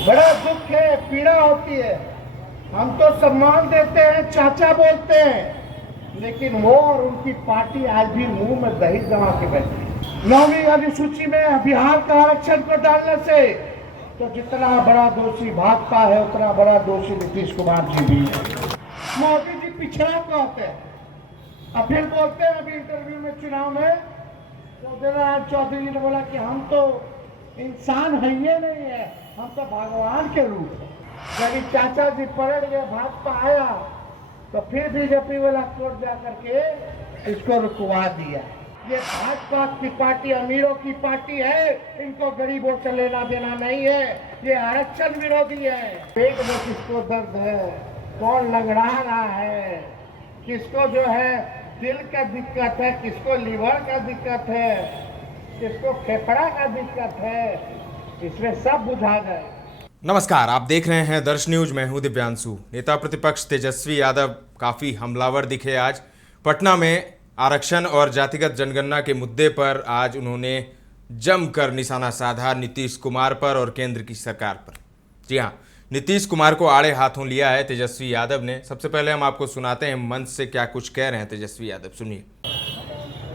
बड़ा दुख है, पीड़ा होती है। हम तो सम्मान देते हैं, चाचा बोलते हैं, लेकिन वो और उनकी पार्टी आज भी मुंह में दही जमा के बैठी है। 9वीं अनुसूची में बिहार का आरक्षण को डालने से तो जितना बड़ा दोषी भाजपा है उतना बड़ा दोषी नीतीश कुमार जी भी है। मोदी जी पिछड़ा कहते हैं, अब फिर बोलते हैं अभी इंटरव्यू में चुनाव में चौधरी जी ने बोला कि हम तो इंसान है ही नहीं है, हम तो भगवान के रूप है। जब चाचा जी पलट गए, भाजपा आया तो फिर बीजेपी वाला कोर्ट जा करके इसको रुकवा दिया। ये भाजपा की पार्टी अमीरों की पार्टी है, इनको गरीबों से लेना देना नहीं है, ये आरक्षण विरोधी है। पेट में किसको दर्द है, कौन लंगड़ा रहा है, किसको जो है दिल का दिक्कत है, किसको लीवर का दिक्कत है, किसको फेफड़ा का दिक्कत है, इसमें सब बुझा गए। नमस्कार, आप देख रहे हैं दर्श न्यूज। मैं हूं दिव्यांशु। नेता प्रतिपक्ष तेजस्वी यादव काफी हमलावर दिखे आज पटना में। आरक्षण और जातिगत जनगणना के मुद्दे पर आज उन्होंने जमकर निशाना साधा नीतीश कुमार पर और केंद्र की सरकार पर। जी हां, नीतीश कुमार को आड़े हाथों लिया है तेजस्वी यादव ने। सबसे पहले हम आपको सुनाते हैं मंच से क्या कुछ कह रहे हैं तेजस्वी यादव, सुनिए।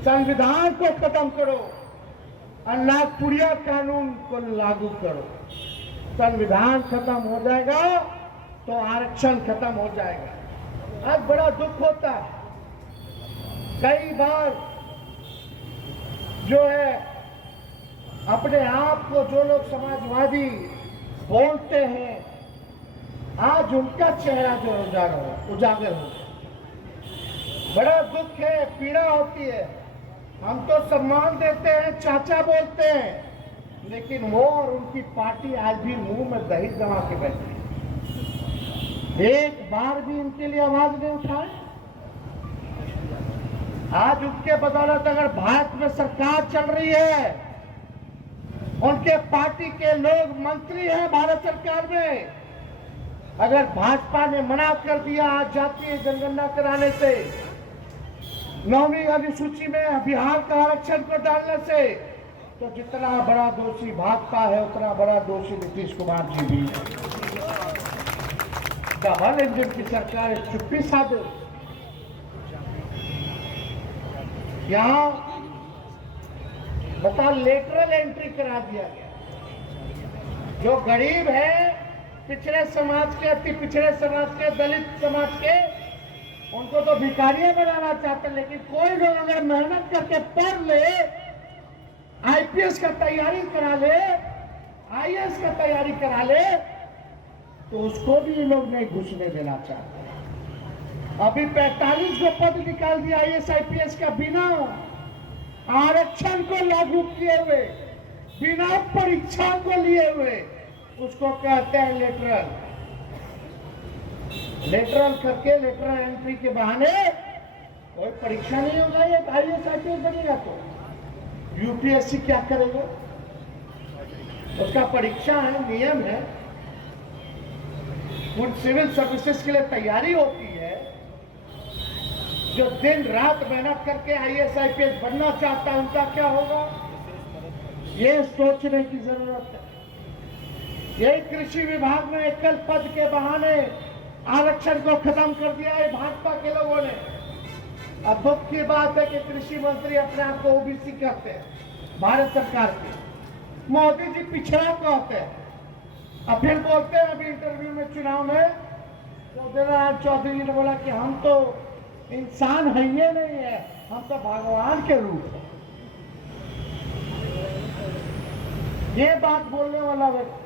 संविधान को खत्म करो, अनाथपुरिया कानून को लागू करो। संविधान खत्म हो जाएगा तो आरक्षण खत्म हो जाएगा। आज बड़ा दुख होता है, कई बार जो है अपने आप को जो लोग समाजवादी बोलते हैं, आज उनका चेहरा जो उजागर हो। बड़ा दुख है, पीड़ा होती है। हम तो सम्मान देते हैं, चाचा बोलते हैं, लेकिन वो और उनकी पार्टी आज भी मुंह में दही जमा के बैठी है। एक बार भी इनके लिए आवाज नहीं उठाए। आज उसके बदौलत अगर भारत में सरकार चल रही है, उनके पार्टी के लोग मंत्री हैं भारत सरकार में, अगर भाजपा ने मना कर दिया आज जातीय जनगणना कराने से, 9वीं अनुसूची में बिहार का आरक्षण को डालने से, तो जितना बड़ा दोषी भाजपा है उतना बड़ा दोषी नीतीश कुमार जी भी है। डबल इंजन की सरकार है, चुप्पी साधे। यहां बता लेटरल एंट्री करा दिया गया। जो गरीब है, पिछड़े समाज के, अति पिछड़े समाज के, दलित समाज के, उनको तो भिखारियां बनाना चाहते, लेकिन कोई लोग अगर मेहनत करके पढ़ ले, आईपीएस का तैयारी करा ले, आईएएस का तैयारी करा ले, तो उसको भी ये लोग नहीं घुसने देना चाहते। अभी 45 को पद निकाल दिया आईएएस आईपीएस का, बिना आरक्षण को लागू किए हुए, बिना परीक्षा को लिए हुए। उसको कहते हैं लेटरल। लेटरल करके, लेटरल एंट्री के बहाने कोई परीक्षा नहीं होगा, ये आईएएस आईपीएस बनेगा तो यूपीएससी क्या करेगा? उसका परीक्षा है, नियम है, उन सिविल सर्विसेज के लिए तैयारी होती है। जो दिन रात मेहनत करके आईएएस आईपीएस बनना चाहता है, उनका क्या होगा, ये सोचने की जरूरत है। यही कृषि विभाग में एकल पद के बहाने आरक्षण को खत्म कर दिया है भाजपा के लोगों ने। अब दुख की बात है कि कृषि मंत्री अपने आप को ओबीसी कहते हैं भारत सरकार के। मोदी जी पिछड़ा कहते हैं, अब फिर बोलते हैं अभी इंटरव्यू में चुनाव में चौधरी जी ने बोला कि हम तो इंसान है ही नहीं है, हम तो भगवान के रूप है। ये बात बोलने वाला व्यक्ति,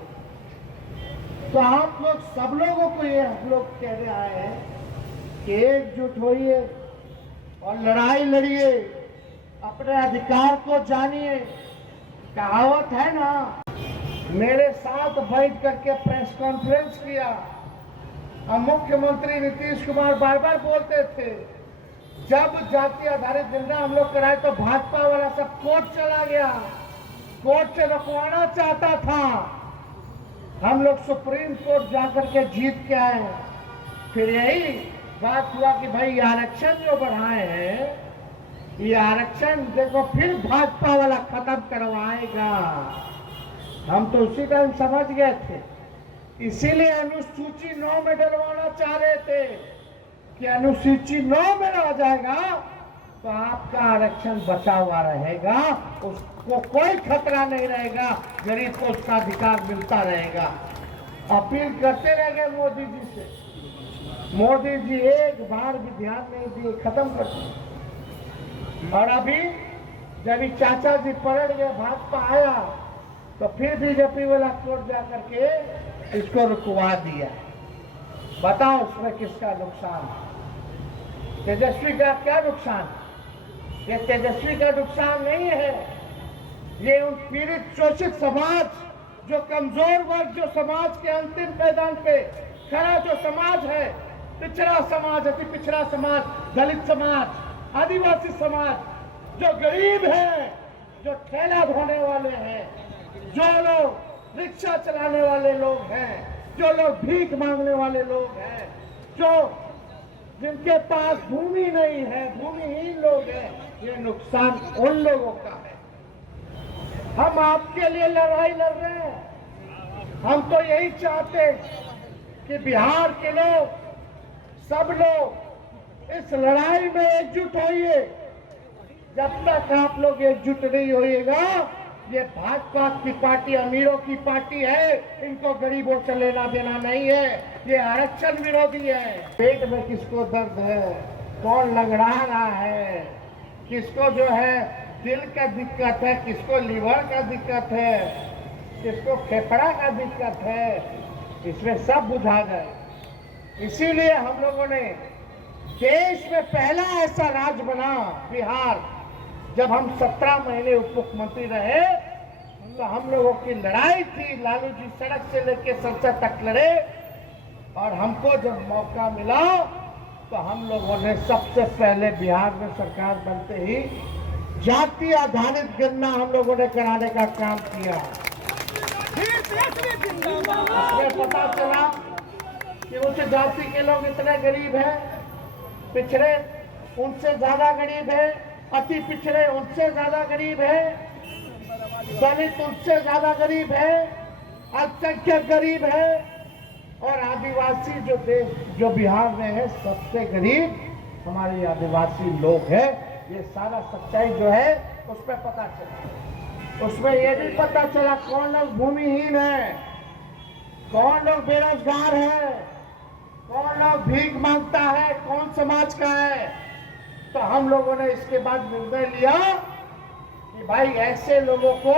तो आप लोग सब लोगों को ये हम लोग कहने आए हैं कि एकजुट होइए और लड़ाई लड़िए, अपने अधिकार को जानिए। कहावत है ना, मेरे साथ बैठ करके प्रेस कॉन्फ्रेंस किया, हम मुख्यमंत्री नीतीश कुमार बार बार बोलते थे, जब जाति आधारित जनगणना हम लोग कराए तो भाजपा वाला सब कोर्ट चला गया, कोर्ट से रुकवाना चाहता था। हम लोग सुप्रीम कोर्ट जाकर के जीत के आए। फिर यही बात हुआ कि भाई आरक्षण जो बढ़ाए हैं, ये आरक्षण देखो फिर भाजपा वाला खत्म करवाएगा। हम तो उसी टाइम समझ गए थे इसीलिए अनुसूची 9 में डलवाना चाह रहे थे कि अनुसूची 9 में आ जाएगा तो आपका आरक्षण बचा हुआ रहेगा, उसको कोई खतरा नहीं रहेगा, गरीब को उसका अधिकार मिलता रहेगा। अपील करते रह गए मोदी जी से, मोदी जी एक बार भी ध्यान नहीं दिए, खत्म कर दिए। और अभी जब ही चाचा जी पलट गए, भाजपा आया तो फिर बीजेपी वाला कोर्ट जा करके इसको रुकवा दिया। बताओ उसमें किसका नुकसान? तेजस्वी का क्या नुकसान? ये तेजस्वी का नुकसान नहीं है, ये उन पीड़ित शोषित समाज, जो कमजोर वर्ग, जो समाज के अंतिम मैदान पे खड़ा जो समाज है, पिछड़ा समाज, अति पिछड़ा समाज, दलित समाज, आदिवासी समाज, जो गरीब है, जो ठेला ढोने वाले हैं, जो लोग रिक्शा चलाने वाले लोग हैं, जो लोग भीख मांगने वाले लोग हैं, जो जिनके पास भूमि नहीं है, भूमिहीन लोग हैं, ये नुकसान उन लोगों का है। हम आपके लिए लड़ाई लड़ रहे हैं। हम तो यही चाहते हैं कि बिहार के लोग, सब लोग इस लड़ाई में एकजुट होइए। जब तक आप लोग एकजुट नहीं होइएगा, ये भाजपा की पार्टी अमीरों की पार्टी है, इनको गरीबों से लेना देना नहीं है, ये आरक्षण विरोधी है। पेट में किसको दर्द है, कौन लंगड़ा रहा है, किसको जो है दिल का दिक्कत है, किसको लीवर का दिक्कत है, किसको फेफड़ा का दिक्कत है, इसमें सब बुझा जाए। इसीलिए हम लोगों ने देश में पहला ऐसा राज्य बना बिहार, जब हम 17 महीने उप मुख्यमंत्री रहे तो हम लोगों की लड़ाई थी, लालू जी सड़क से लेके संसद तक लड़े, और हमको जब मौका मिला तो हम लोगों ने सबसे पहले बिहार में सरकार बनते ही जाति आधारित गणना हम लोगों ने कराने का काम किया। इसमें पता चला कि उच्च जाति के लोग इतने गरीब हैं, पिछड़े उनसे ज्यादा गरीब है, अति पिछड़े उनसे ज्यादा गरीब है, दलित उनसे ज्यादा गरीब है, अल्पसंख्यक गरीब है, और आदिवासी जो बिहार में है सबसे गरीब हमारे आदिवासी लोग हैं। ये सारा सच्चाई जो है उसमें पता चला। उसमें ये भी पता चला कौन लोग भूमिहीन है, कौन लोग बेरोजगार है, कौन लोग भीख मांगता है, कौन समाज का है। तो हम लोगों ने इसके बाद निर्णय लिया कि भाई ऐसे लोगों को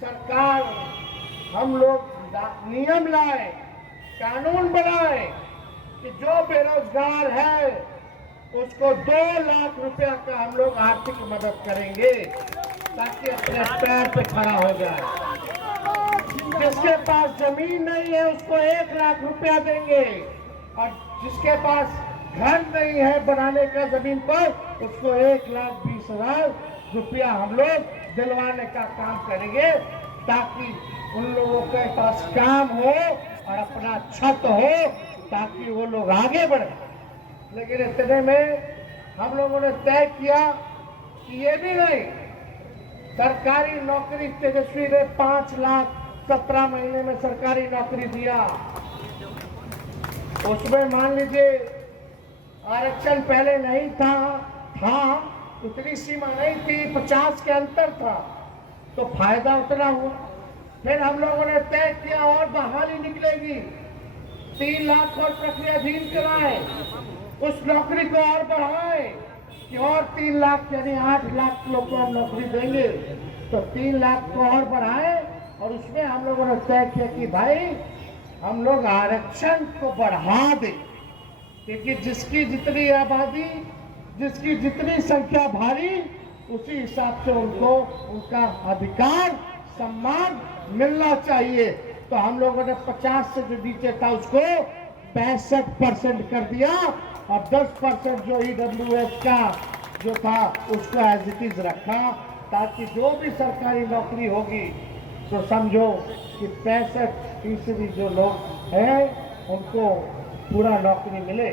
सरकार, हम लोग नियम लाए, कानून बनाए कि जो बेरोजगार है उसको 2 लाख रुपया का हम लोग आर्थिक मदद करेंगे ताकि अपने पैर पे खड़ा हो जाए। जिसके पास जमीन नहीं है उसको 1 लाख रुपया देंगे, और जिसके पास घर नहीं है बनाने का जमीन पर, उसको 1,20,000 रुपया हम लोग दिलवाने का काम करेंगे, ताकि उन लोगों के पास काम हो और अपना छत हो, ताकि वो लोग आगे बढ़े। लेकिन इतने में हम लोगों ने तय किया कि ये भी नहीं, सरकारी नौकरी तेजस्वी ने 5 लाख 17 महीने में सरकारी नौकरी दिया। उसमें मान लीजिए आरक्षण पहले नहीं था, उतनी सीमा नहीं थी, 50 के अंतर था, तो फायदा उतना हुआ। फिर हम लोगों ने तय किया और बहाली निकलेगी, 3 लाख और प्रक्रियाधीन कराए, उस नौकरी को और बढ़ाए कि और 3 लाख यानी 8 लाख लोग को हम नौकरी देंगे, तो 3 लाख को और बढ़ाए। और उसमें हम लोगों ने तय किया कि भाई हम लोग आरक्षण को बढ़ा दें, क्योंकि जिसकी जितनी आबादी, जिसकी जितनी संख्या भारी, उसी हिसाब से उनको उनका अधिकार सम्मान मिलना चाहिए। तो हम लोगों ने 50 से जो नीचे था उसको 65% कर दिया, और 10% जो EWS का जो था उसको एज इट इज रखा, ताकि जो भी सरकारी नौकरी होगी तो समझो कि 65% जो लोग हैं उनको पूरा नौकरी मिले,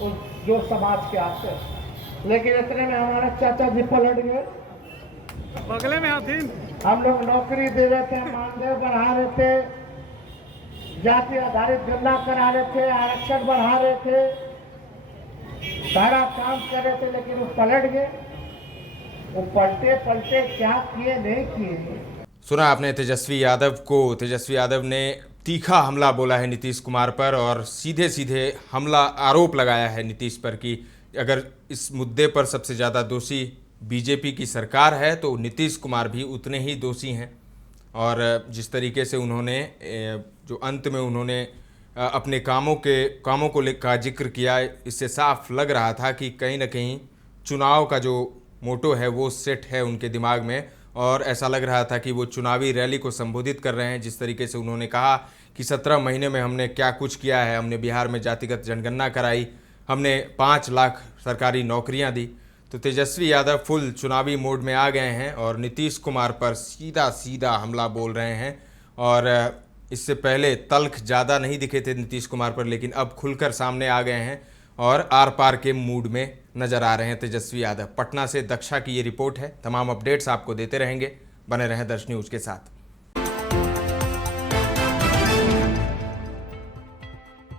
उस जो समाज के आते। लेकिन इतने में हमारा चाचा जी पलट गए, बगले में हाथी हम लोग नौकरी दे रहे थे, मानदेय बढ़ा रहे थे, जाति आधारित गणना करा रहे थे, आरक्षण बढ़ा रहे थे, सारा काम कर रहे थे, लेकिन वो पलट गए। वो पलटे पलटे क्या किए नहीं किए। सुना आपने तेजस्वी यादव को। तेजस्वी यादव ने तीखा हमला बोला है नीतीश कुमार पर और सीधे सीधे हमला आरोप लगाया है नीतीश पर कि अगर इस मुद्दे पर सबसे ज़्यादा दोषी बीजेपी की सरकार है तो नीतीश कुमार भी उतने ही दोषी हैं। और जिस तरीके से उन्होंने जो अंत में उन्होंने अपने कामों को का जिक्र किया, इससे साफ लग रहा था कि कहीं ना कहीं चुनाव का जो मोटो है वो सेट है उनके दिमाग में। और ऐसा लग रहा था कि वो चुनावी रैली को संबोधित कर रहे हैं। जिस तरीके से उन्होंने कहा कि 17 महीने में हमने क्या कुछ किया है, हमने बिहार में जातिगत जनगणना कराई, हमने 5 लाख सरकारी नौकरियां दी। तो तेजस्वी यादव फुल चुनावी मोड में आ गए हैं और नीतीश कुमार पर सीधा सीधा हमला बोल रहे हैं। और इससे पहले तल्ख ज़्यादा नहीं दिखे थे नीतीश कुमार पर, लेकिन अब खुलकर सामने आ गए हैं और आर पार के मूड में नजर आ रहे हैं तेजस्वी यादव। पटना से दक्षा की ये रिपोर्ट है। तमाम अपडेट्स आपको देते रहेंगे, बने रहें दर्श न्यूज़ के साथ।